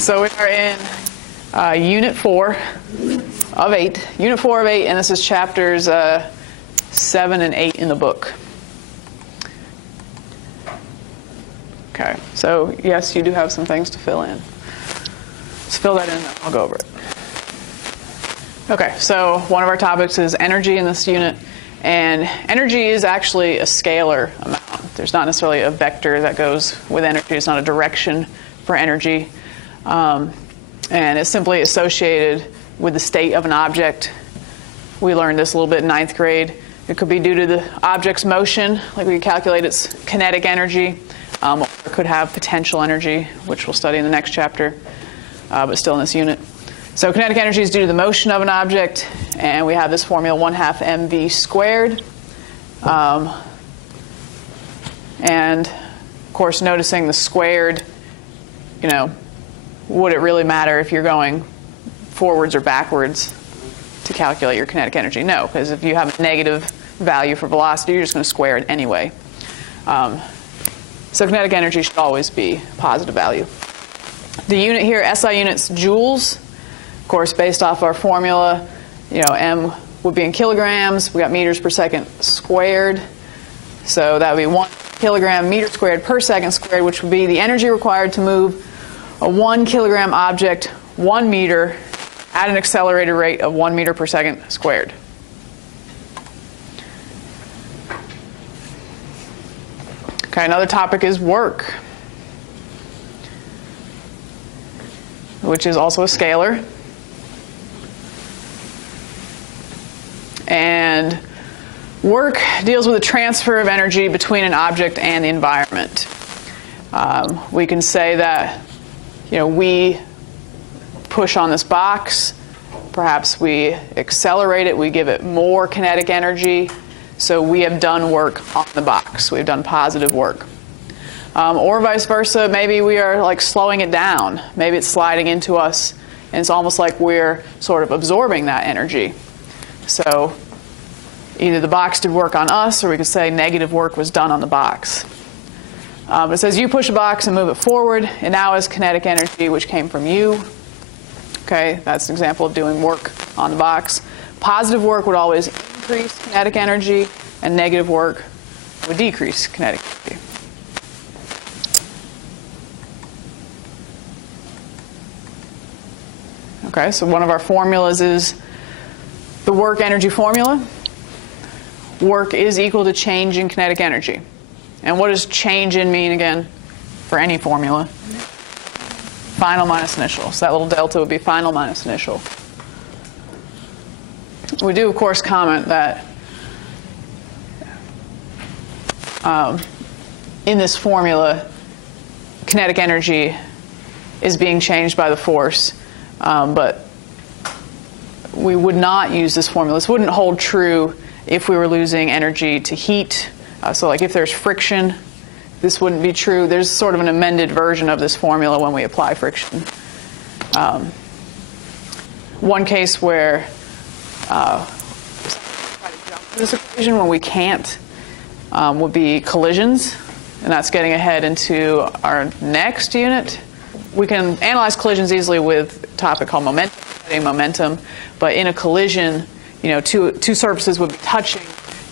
So we are in Unit 4 of 8. Unit 4 of 8, and this is chapters 7 and 8 in the book. Okay, so yes, you do have some things to fill in. Let's fill that in, and I'll go over it. Okay, so one of our topics is energy in this unit, and energy is actually a scalar amount. There's not necessarily a vector that goes with energy. It's not a direction for energy. And it's simply associated with the state of an object. We learned this a little bit in 9th grade. It could be due to the object's motion, like we can calculate its kinetic energy, or it could have potential energy, which we'll study in the next chapter, but still in this unit. So kinetic energy is due to the motion of an object, and we have this formula 1/2 mv squared. And of course, noticing the squared, would it really matter if you're going forwards or backwards to calculate your kinetic energy? No, because if you have a negative value for velocity, you're just going to square it anyway. So kinetic energy should always be a positive value. The unit here, SI units, joules. Of course, based off our formula, M would be in kilograms. We got meters per second squared. So that would be 1 kilogram meter squared per second squared, which would be the energy required to move a 1 kilogram object 1 meter at an accelerated rate of 1 meter per second squared. Okay, another topic is work, which is also a scalar. And work deals with the transfer of energy between an object and the environment. We can say that we push on this box, perhaps we accelerate it, we give it more kinetic energy, so we have done work on the box. We've done positive work. Or vice versa, maybe we are like slowing it down. Maybe it's sliding into us, and it's almost like we're sort of absorbing that energy. So either the box did work on us, or we could say negative work was done on the box. It says you push a box and move it forward, and now has kinetic energy, which came from you. Okay, that's an example of doing work on the box. Positive work would always increase kinetic energy, and negative work would decrease kinetic energy. Okay, so one of our formulas is the work energy formula. Work is equal to change in kinetic energy. And what does change in mean again for any formula? Final minus initial. So that little delta would be final minus initial. We do, of course, comment that in this formula, kinetic energy is being changed by the force, but we would not use this formula. This wouldn't hold true if we were losing energy to heat. So like if there's friction, this wouldn't be true. There's sort of an amended version of this formula when we apply friction. One case where this equation when we can't would be collisions, and that's getting ahead into our next unit. We can analyze collisions easily with a topic called momentum, but in a collision, two surfaces would be touching,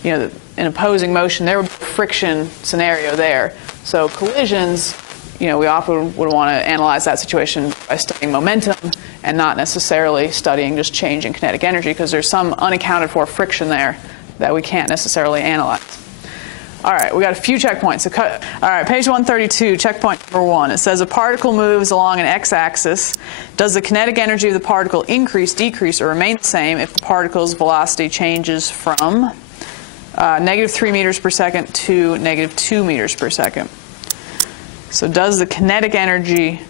in opposing motion. There would be a friction scenario there. So collisions, we often would want to analyze that situation by studying momentum and not necessarily studying just change in kinetic energy, because there's some unaccounted for friction there that we can't necessarily analyze. All right, we got a few checkpoints. All right, page 132, checkpoint number 1. It says a particle moves along an x-axis. Does the kinetic energy of the particle increase, decrease, or remain the same if the particle's velocity changes from negative 3 meters per second to negative 2 meters per second? So does the kinetic energy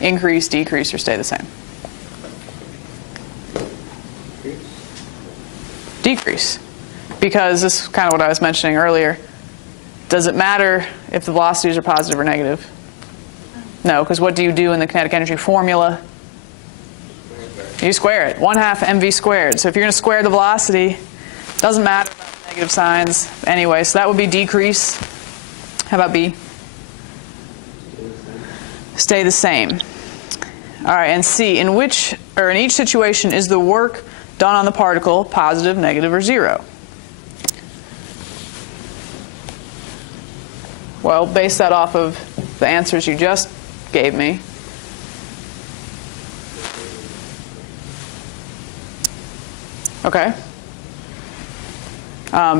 increase, decrease, or stay the same? Decrease. Because this is kind of what I was mentioning earlier. Does it matter if the velocities are positive or negative? No, because what do you do in the kinetic energy formula? You square it. 1/2 mv squared. So if you're going to square the velocity, it doesn't matter about the negative signs anyway. So that would be decrease. How about B? Stay the same. All right, and C, in each situation is the work done on the particle positive, negative, or zero? Well, base that off of the answers you just gave me. Okay.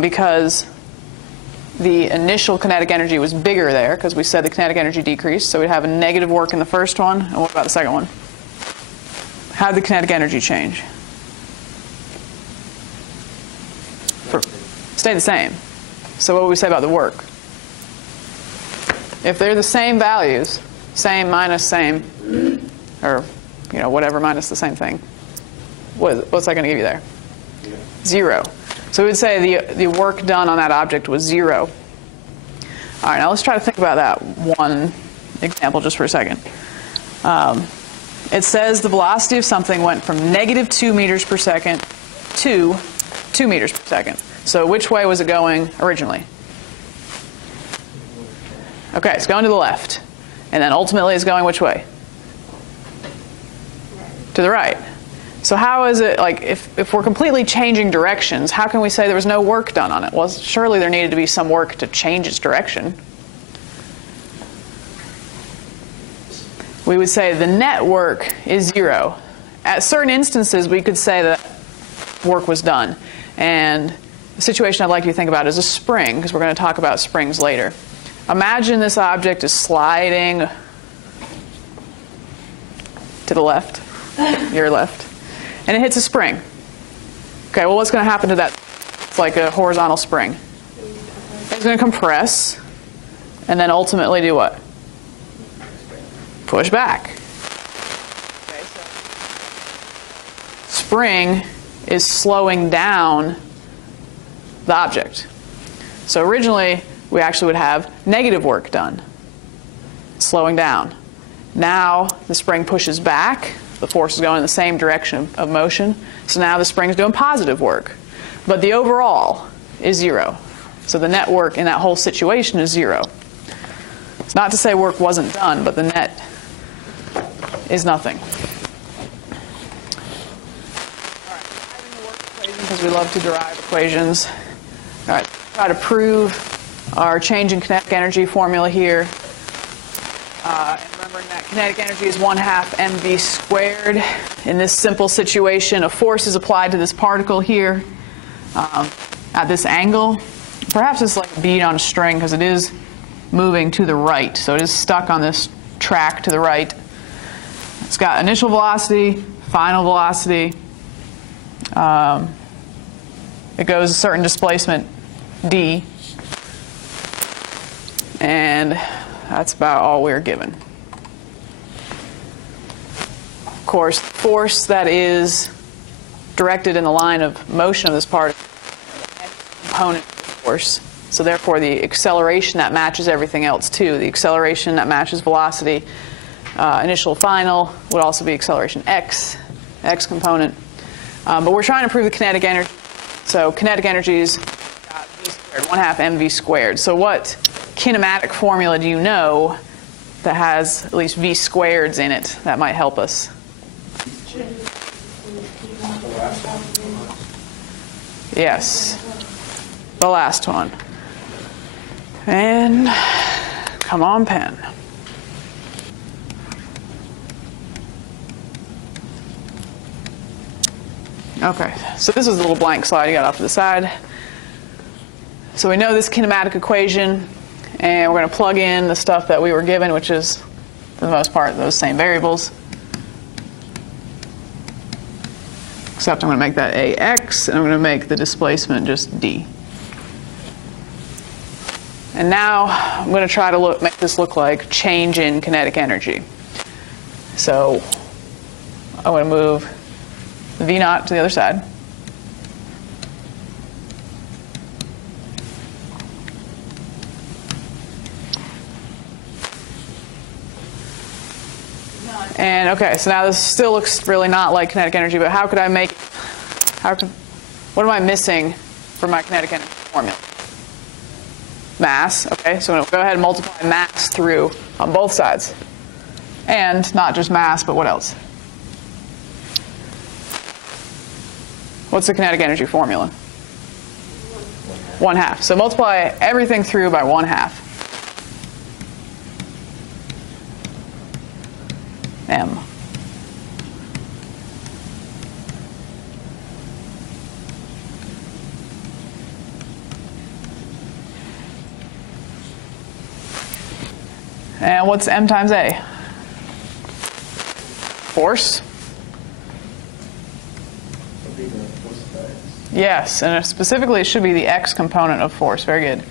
Because the initial kinetic energy was bigger there, because we said the kinetic energy decreased, so we'd have a negative work in the first one. And what about the second one? How did the kinetic energy change? Stay the same. So what would we say about the work? If they're the same values, same minus same, or whatever minus the same thing, what's that going to give you there? 0. So we would say the work done on that object was 0. All right, now let's try to think about that one example just for a second. It says the velocity of something went from negative 2 meters per second to 2 meters per second. So which way was it going originally? Okay, it's going to the left. And then ultimately it's going which way? To the right. So how is it, like, if we're completely changing directions, how can we say there was no work done on it? Well, surely there needed to be some work to change its direction. We would say the net work is 0. At certain instances, we could say that work was done. And the situation I'd like you to think about is a spring, because we're going to talk about springs later. Imagine this object is sliding to the left, your left. And it hits a spring. Okay, well, what's going to happen to that? It's like a horizontal spring. It's going to compress, and then ultimately do what? Push back. Okay, so spring is slowing down the object. So originally, we actually would have negative work done, slowing down. Now the spring pushes back. The force is going in the same direction of motion. So now the spring is doing positive work. But the overall is 0. So the net work in that whole situation is 0. It's not to say work wasn't done, but the net is nothing. All right, deriving the work equation, because we love to derive equations. All right, try to prove our change in kinetic energy formula here. And remembering that kinetic energy is 1/2 mv squared. In this simple situation, a force is applied to this particle here at this angle. Perhaps it's like a bead on a string because it is moving to the right. So it is stuck on this track to the right. It's got initial velocity, final velocity. It goes a certain displacement, d. And that's about all we're given. Of course, the force that is directed in the line of motion of this particle is the component force. So therefore, the acceleration that matches everything else too. The acceleration that matches velocity, initial, final, would also be acceleration x component. But we're trying to prove the kinetic energy. So kinetic energy is v squared, 1/2 mv squared. So what kinematic formula do you know that has at least v squareds in it that might help us? Yes, the last one. And come on, pen. Okay, so this is a little blank slide you got off to the side. So we know this kinematic equation, and we're going to plug in the stuff that we were given, which is, for the most part, those same variables. Except I'm going to make that AX, and I'm going to make the displacement just D. And now I'm going to try to make this look like change in kinetic energy. So I'm going to move the V naught to the other side. And okay, so now this still looks really not like kinetic energy, but how could I make, what am I missing for my kinetic energy formula? Mass, okay, so I'm going to go ahead and multiply mass through on both sides. And not just mass, but what else? What's the kinetic energy formula? 1/2. So multiply everything through by 1/2. M. And what's M times A? Force? Yes, and specifically it should be the X component of force. Very good.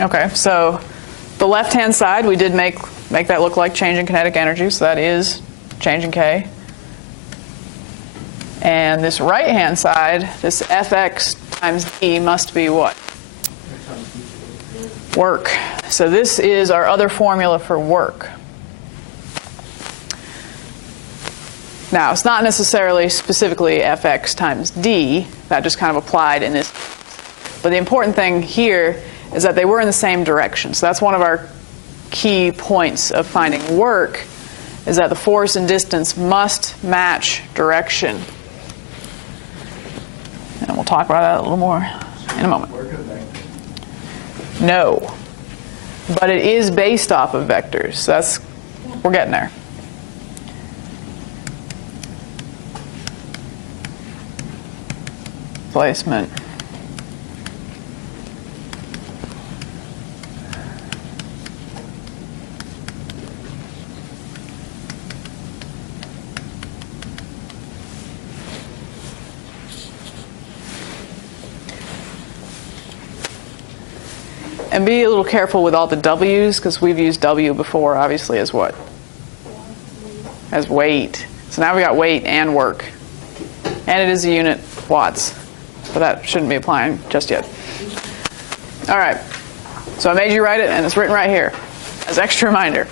Okay, so the left-hand side, we did make that look like change in kinetic energy, so that is change in K. And this right-hand side, this Fx times d must be what? Work. So this is our other formula for work. Now, it's not necessarily specifically Fx times d. That just kind of applied in this. But the important thing here is that they were in the same direction. So that's one of our key points of finding work, is that the force and distance must match direction. And we'll talk about that a little more in a moment. No. But it is based off of vectors. So we're getting there. Placement. And be a little careful with all the W's, because we've used W before, obviously, as what? As weight. So now we got weight and work. And it is a unit, watts. But that shouldn't be applying just yet. All right. So I made you write it, and it's written right here as extra reminder.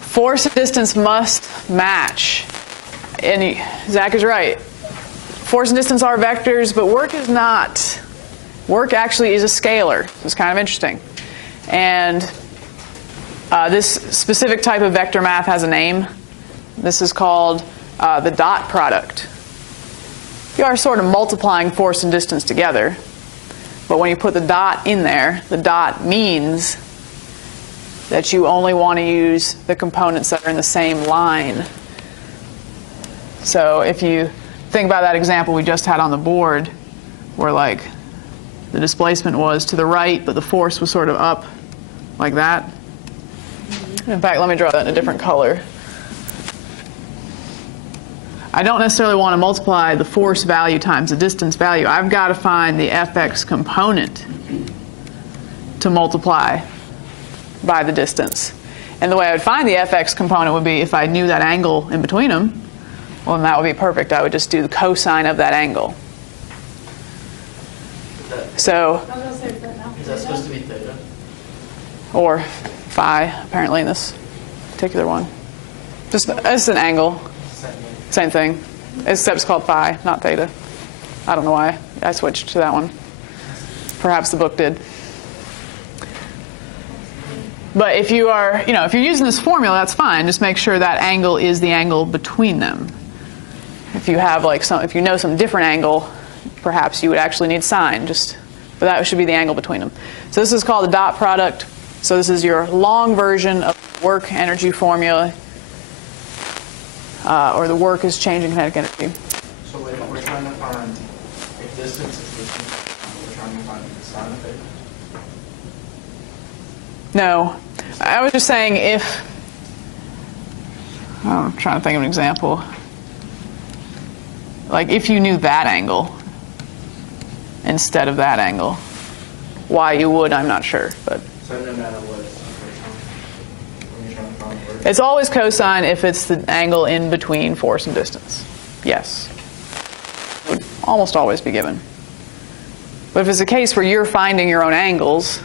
Force and distance must match. And Zach is right. Force and distance are vectors, but work is not. Work actually is a scalar. It's kind of interesting. And this specific type of vector math has a name. This is called the dot product. You are sort of multiplying force and distance together. But when you put the dot in there, the dot means that you only want to use the components that are in the same line. So if you think about that example we just had on the board, where like the displacement was to the right, but the force was sort of up like that. In fact, let me draw that in a different color. I don't necessarily want to multiply the force value times the distance value. I've got to find the Fx component to multiply by the distance. And the way I would find the Fx component would be if I knew that angle in between them, well, then that would be perfect. I would just do the cosine of that angle. So, is that supposed to be theta? Or phi, apparently, in this particular one. Just it's an angle. Same thing. Except it's called phi, not theta. I don't know why I switched to that one. Perhaps the book did. But if you are, if you're using this formula, that's fine. Just make sure that angle is the angle between them. If you have if you know some different angle, perhaps you would actually need sine. But that should be the angle between them. So this is called the dot product. So this is your long version of work energy formula, or the work is change in kinetic energy. So wait, we're trying to find if distance is distance, we're trying to find the sine of theta? No. I was just saying I'm trying to think of an example. Like if you knew that angle instead of that angle. Why you would, I'm not sure. But So no matter what, when you're trying to find work. it's always cosine if it's the angle in between force and distance. Yes. It would almost always be given. But if it's a case where you're finding your own angles,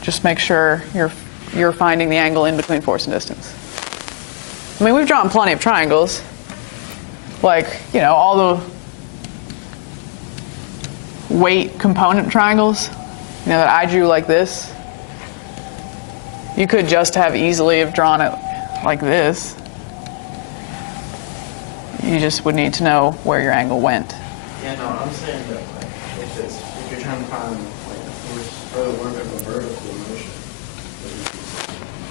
just make sure you're you're finding the angle in between force and distance. I mean, we've drawn plenty of triangles, like, you know, all the weight component triangles, you know, that I drew like this. You could just have easily have drawn it like this. You just would need to know where your angle went. Yeah, no, I'm saying that like, if you're trying to find like the force or the work of a vertical motion.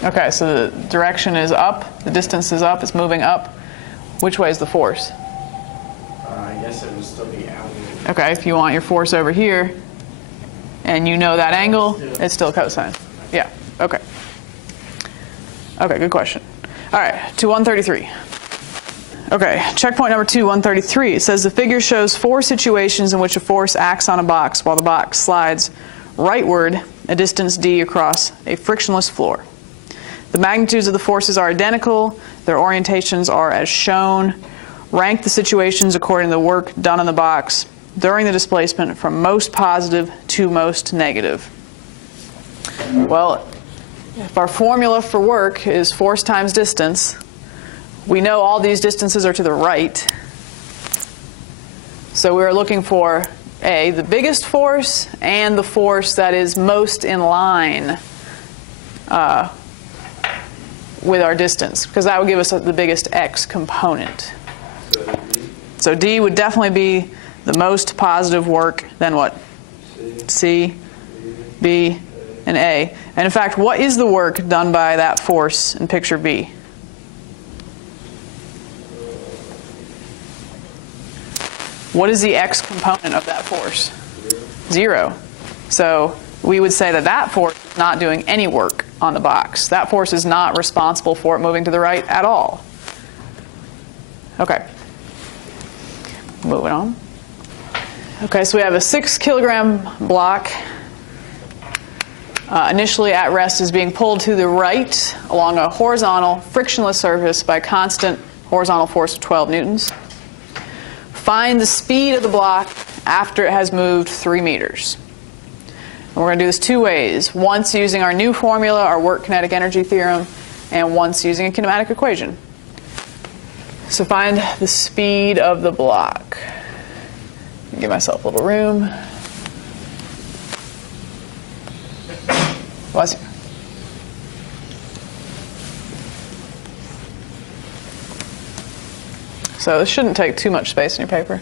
Okay, so the direction is up, the distance is up, it's moving up. Which way is the force? I guess it would still be outward. Okay, if you want your force over here, and you know that angle, it's still cosine. Yeah, okay. Okay, good question. All right, to 133. Okay, checkpoint number 2, 133. It says the figure shows 4 situations in which a force acts on a box while the box slides rightward a distance d across a frictionless floor. The magnitudes of the forces are identical. Their orientations are as shown. Rank the situations according to the work done on the box during the displacement from most positive to most negative. Well, if our formula for work is force times distance, we know all these distances are to the right. So we're looking for A, the biggest force, and the force that is most in line with our distance, because that would give us the biggest x component. So D would definitely be the most positive work, then what? C, B, and A. And in fact, what is the work done by that force in picture B? What is the x component of that force? 0. So we would say that that force is not doing any work on the box. That force is not responsible for it moving to the right at all. Okay. Moving on. Okay, so we have a 6 kilogram block. Initially at rest is being pulled to the right along a horizontal frictionless surface by a constant horizontal force of 12 newtons. Find the speed of the block after it has moved 3 meters. And we're going to do this 2 ways. Once using our new formula, our work kinetic energy theorem, and once using a kinematic equation. So find the speed of the block. Give myself a little room. Bless you. So this shouldn't take too much space in your paper.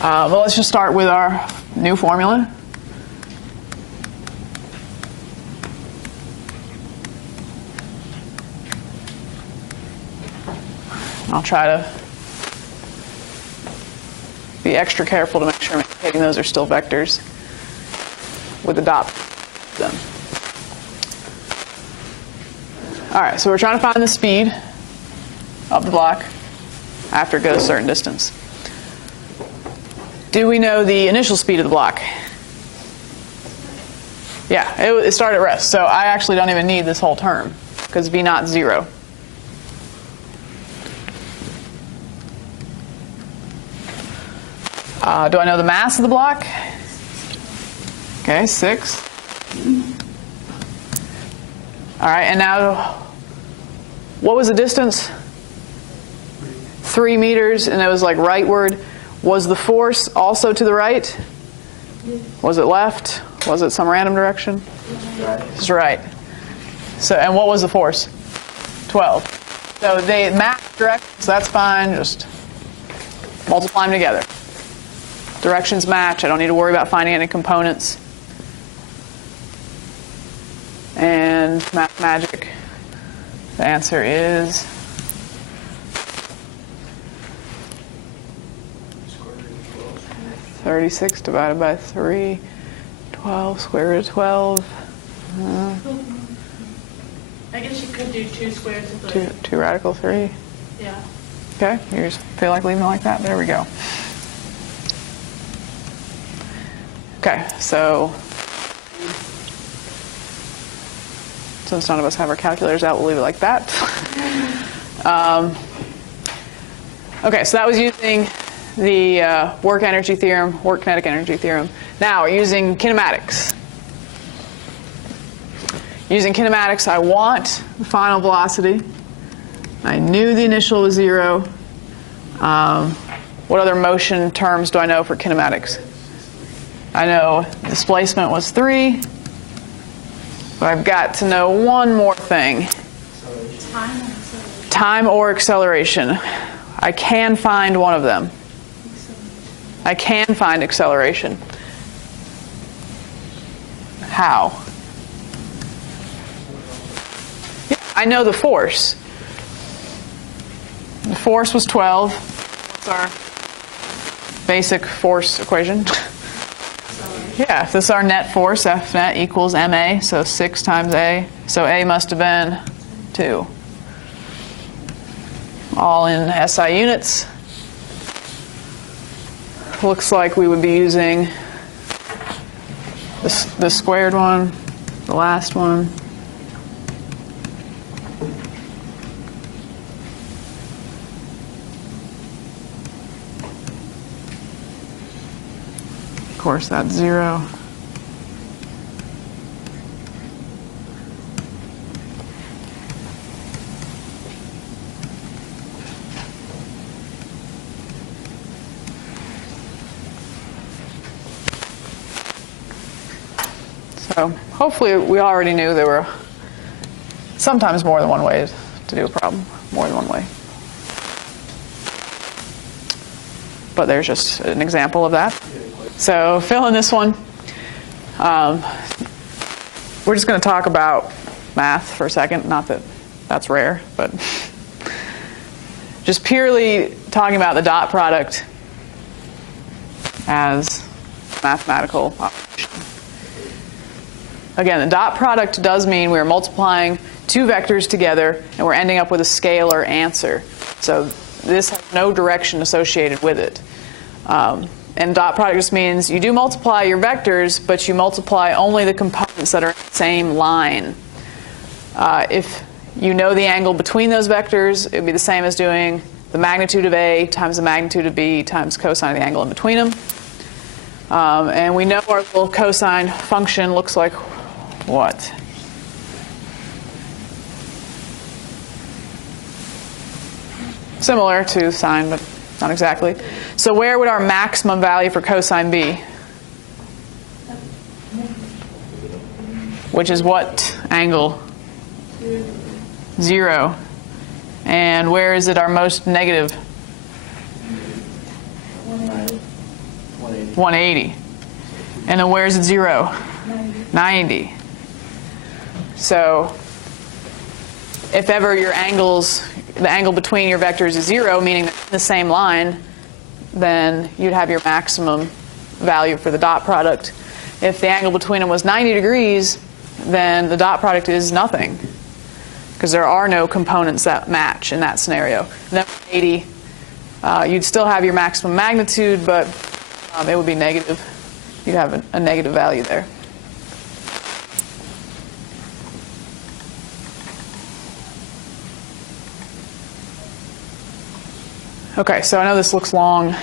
But let's just start with our new formula. I'll try to be extra careful to make sure I'm indicating those are still vectors with the dot done. All right, so we're trying to find the speed of the block after it goes a certain distance. Do we know the initial speed of the block? Yeah, it started at rest, so I actually don't even need this whole term because V naught is 0. Do I know the mass of the block? Okay, 6. All right, and now, what was the distance? 3 meters, and it was like rightward. Was the force also to the right? Was it left? Was it some random direction? It's right. So, and what was the force? 12. So they match directions, so that's fine. Just multiply them together. Directions match. I don't need to worry about finding any components. And math magic. The answer is 36 divided by 3, 12, square root of 12. I guess you could do 2 squares of the... 2 radical 3. Yeah. Okay, you just feel like leaving it like that? There we go. Okay, so since none of us have our calculators out, we'll leave it like that. Okay, so that was using the work energy theorem, work kinetic energy theorem. Now we're using kinematics. using kinematics, I want the final velocity. I knew the initial was 0. What other motion terms do I know for kinematics? I know displacement was 3, but I've got to know one more thing. Time or acceleration. I can find one of them. I can find acceleration. How? Yeah, I know the force. The force was 12. What's our basic force equation? Yeah, this is our net force. F net equals ma, so 6 times a. So a must have been 2. All in SI units. Looks like we would be using the squared one, the last one. Of course, that's 0. So hopefully we already knew there were sometimes more than one way to do a problem, more than one way. But there's just an example of that. So fill in this one. We're just going to talk about math for a second. Not that that's rare, but just purely talking about the dot product as mathematical operation. Again, the dot product does mean we're multiplying two vectors together and we're ending up with a scalar answer. So this has no direction associated with it. And dot product just means you do multiply your vectors, but you multiply only the components that are in the same line. If you know the angle between those vectors, it would be the same as doing the magnitude of A times the magnitude of B times cosine of the angle in between them. And we know our little cosine function looks like what? Similar to sine, but not exactly. So where would our maximum value for cosine be? Which is what angle? 0. And where is it our most negative? 180. And then where is it 0? 90. So if ever your angles, the angle between your vectors is 0, meaning they're in the same line, then you'd have your maximum value for the dot product. If the angle between them was 90 degrees, then the dot product is nothing, because there are no components that match in that scenario. And then 80, you'd still have your maximum magnitude, but it would be negative. You'd have a negative value there. Okay, so I know this looks long.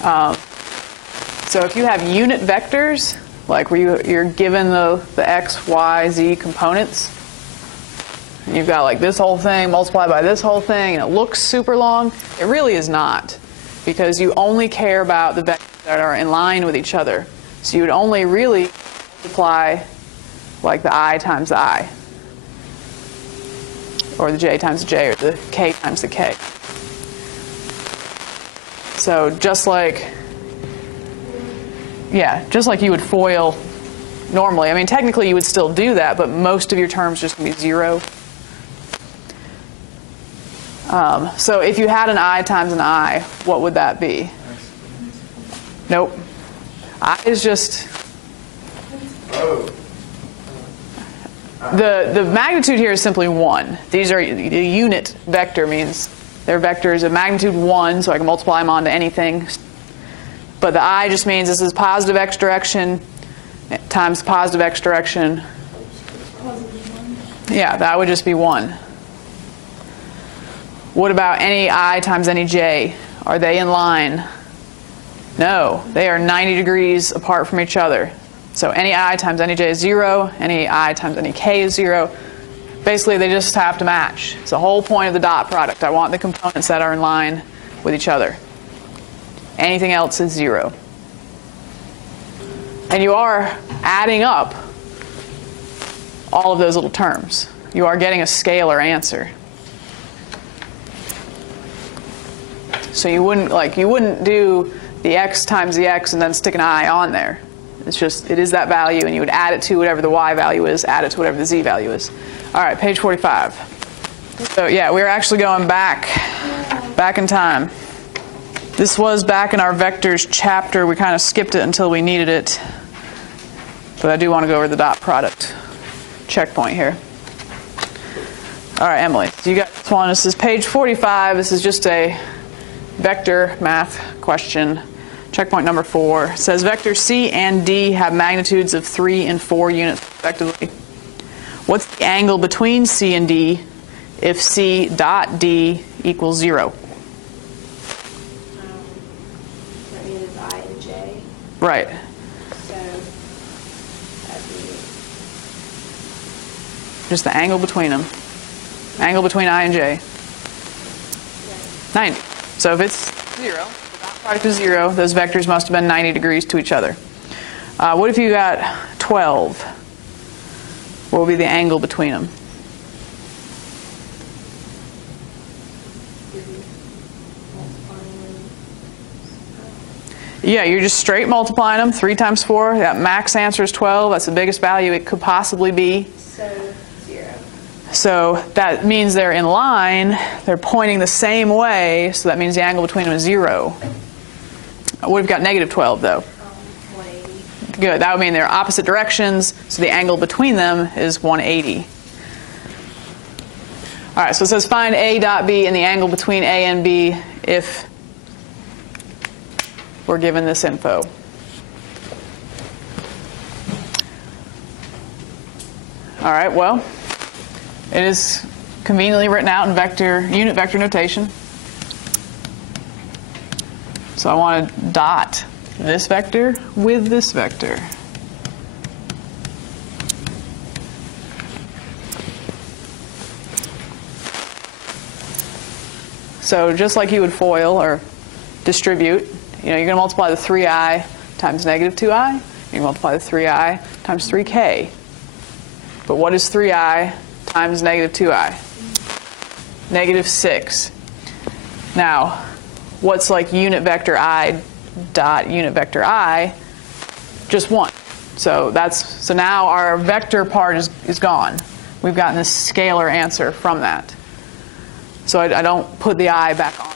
So if you have unit vectors, like where you're given the x, y, z components, you've got like this whole thing multiplied by this whole thing, and it looks super long. It really is not, because you only care about the vectors that are in line with each other. So you would only really multiply like the I times the I, or the j times the j, or the k times the k. So just like, just like you would FOIL normally. I mean, technically you would still do that, but most of your terms just going to be 0. So if you had an I times an I, what would that be? Nope. I is just... The magnitude here is simply 1. These are, the unit vector means they're vectors of magnitude 1, so I can multiply them onto anything. But the I just means this is positive x direction times positive x direction. Yeah, that would just be 1. What about any I times any j? Are they in line? No, they are 90 degrees apart from each other. So any I times any j is 0, any I times any k is 0. Basically, they just have to match. It's the whole point of the dot product. I want the components that are in line with each other. Anything else is 0. And you are adding up all of those little terms. You are getting a scalar answer. So you wouldn't do the x times the x and then stick an I on there. It's just, it is that value, and you would add it to whatever the y value is, add it to whatever the z value is. All right, page 45. So yeah, we're actually going back in time. This was back in our vectors chapter. We kind of skipped it until we needed it. But I do want to go over the dot product checkpoint here. All right, Emily, so you got this one. This is page 45. This is just a vector math question. Checkpoint number 4. It says vectors C and D have magnitudes of 3 and 4 units respectively. What's the angle between C and D if C dot D equals 0? That means it's I and J. Right. So that'd be Just the angle between them. Angle between I and J. 90. So if it's 0, the dot product is 0, those vectors must have been 90 degrees to each other. What if you got 12? What would be the angle between them? Yeah, you're just straight multiplying them. 3 times 4, that max answer is 12. That's the biggest value it could possibly be. so 0. So that means they're in line. They're pointing the same way, so that means the angle between them is 0. What if you've got negative 12, though? 180. Good. That would mean they're opposite directions, so the angle between them is 180. All right, so it says find A dot B and the angle between A and B if we're given this info. All right, well, it is conveniently written out in unit vector notation. So I want to dot this vector with this vector. So just like you would FOIL or distribute, you're going to multiply the 3i times negative 2i. You can multiply the 3i times 3k. But what is 3i times negative 2i? Negative 6. Now, what's like unit vector I dot unit vector I? Just 1. So now our vector part is gone. We've gotten this scalar answer from that. So I don't put the I back on.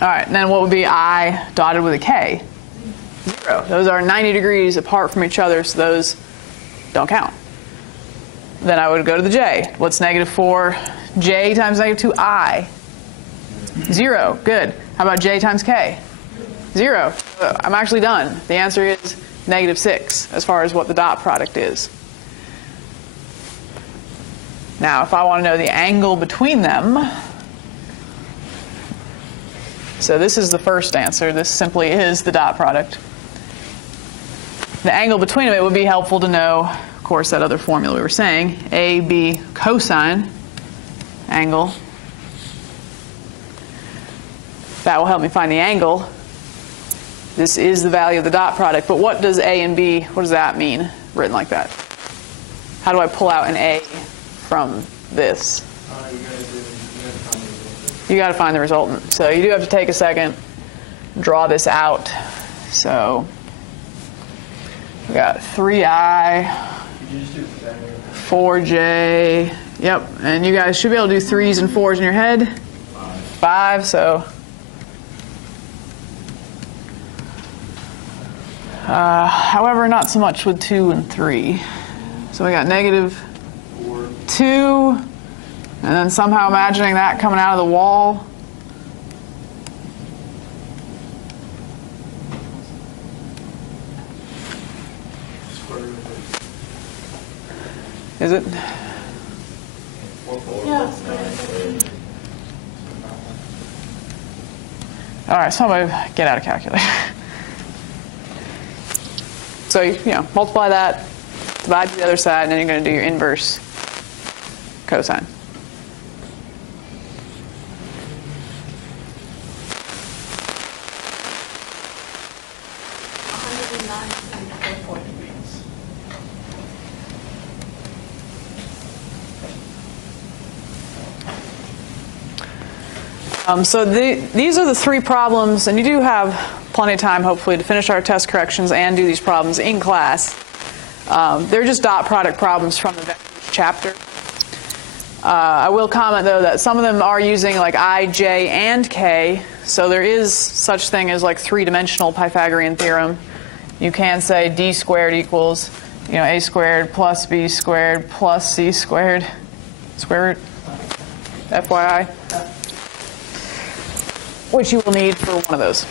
All right, and then what would be I dotted with a K? 0. Those are 90 degrees apart from each other, so those don't count. Then I would go to the J. What's negative 4J times negative 2I? 0. Good. How about J times K? 0. I'm actually done. The answer is negative 6 as far as what the dot product is. Now, if I want to know the angle between them, so this is the first answer. This simply is the dot product. The angle between them, it would be helpful to know, of course, that other formula we were saying, AB cosine angle. That will help me find the angle. This is the value of the dot product. But what does A and B, what does that mean written like that? How do I pull out an A from this? You got to find the resultant. So you do have to take a second, draw this out. So we got 3i, 4j. Yep, and you guys should be able to do 3s and 4s in your head. 5, so however, not so much with 2 and 3. So we got negative 2, and then somehow imagining that coming out of the wall. Is it? Yeah. All right, somebody get out a calculator. So, multiply that, divide the other side, and then you're going to do your inverse cosine. So these are the three problems, and you do have plenty of time, hopefully, to finish our test corrections and do these problems in class. They're just dot product problems from the vectors chapter. I will comment, though, that some of them are using like I, J, and K, so there is such thing as like three-dimensional Pythagorean theorem. You can say d squared equals, a squared plus b squared plus c squared, square root, FYI. Which you will need for one of those.